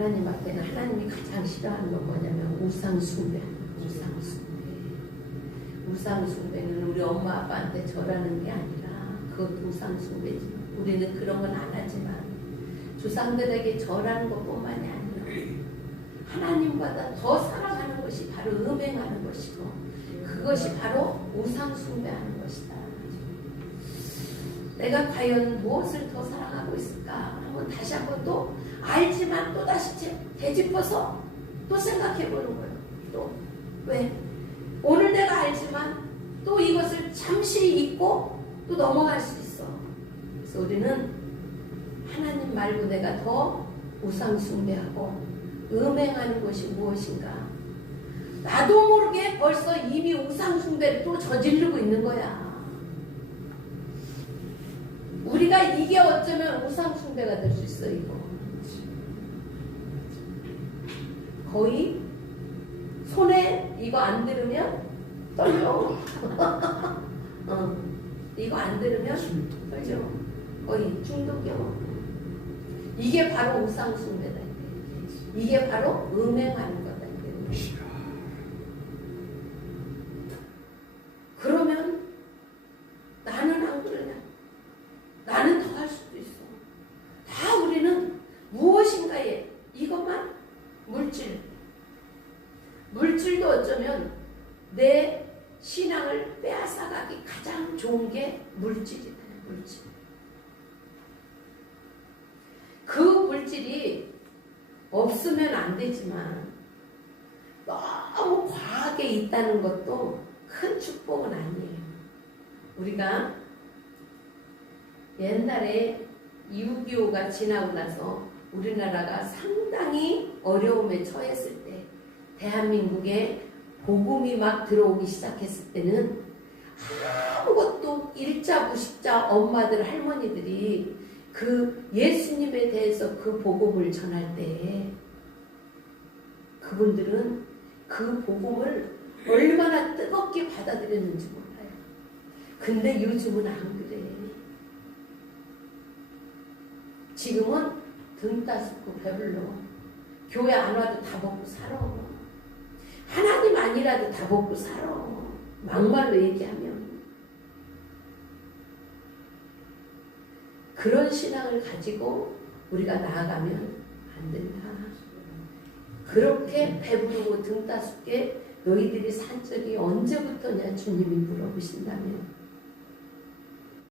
하나님 앞에는 하나님이 가장 싫어하는 건 뭐냐면 우상숭배. 우상숭배. 우상숭배는 우리 엄마 아빠한테 절하는 게 아니라 그것도 우상숭배지만 우리는 그런 건 안 하지만 조상들에게 절하는 것뿐만이 아니라 하나님보다 더 사랑하는 것이 바로 음행하는 것이고 그것이 바로 우상숭배하는 것이다. 내가 과연 무엇을 더 사랑하고 있을까? 한번 다시 한번 또 알지만 또 다시 되짚어서 또 생각해 보는 거예요. 또 왜? 오늘 내가 알지만 또 이것을 잠시 잊고 또 넘어갈 수 있어. 그래서 우리는 하나님 말고 내가 더 우상 숭배하고 음행하는 것이 무엇인가? 나도 모르게 벌써 이미 우상 숭배를 또 저지르고 있는 거야. 우리가 이게 어쩌면 우상숭배가 될 수 있어, 이거. 거의 손에 이거 안 들으면 떨려. 어, 이거 안 들으면 떨려. 거의 중독이야. 이게 바로 우상숭배다. 이게 바로 음행하는 거다. 그러면 나는 안 그러냐? 나는 더 할 수도 있어. 다 우리는 무엇인가에 이것만 물질. 물질도 어쩌면 내 신앙을 빼앗아가기 가장 좋은 게 물질이다. 물질. 그 물질이 없으면 안 되지만 너무 과하게 있다는 것도 큰 축복은 아니에요. 우리가 옛날에 6.25가 지나고 나서 우리나라가 상당히 어려움에 처했을 때 대한민국에 복음이 막 들어오기 시작했을 때는 아무것도 일자부식자 엄마들 할머니들이 그 예수님에 대해서 그 복음을 전할 때 그분들은 그 복음을 얼마나 뜨겁게 받아들였는지 몰라요. 근데 요즘은 안 그래. 지금은 등 따숩고 배불러. 교회 안 와도 다 먹고 살아. 아니라도 다 먹고 살아. 막말로 얘기하면. 그런 신앙을 가지고 우리가 나아가면 안 된다. 그렇게 배부르고 등 따숩게 너희들이 산 적이 언제부터냐 주님이 물어보신다면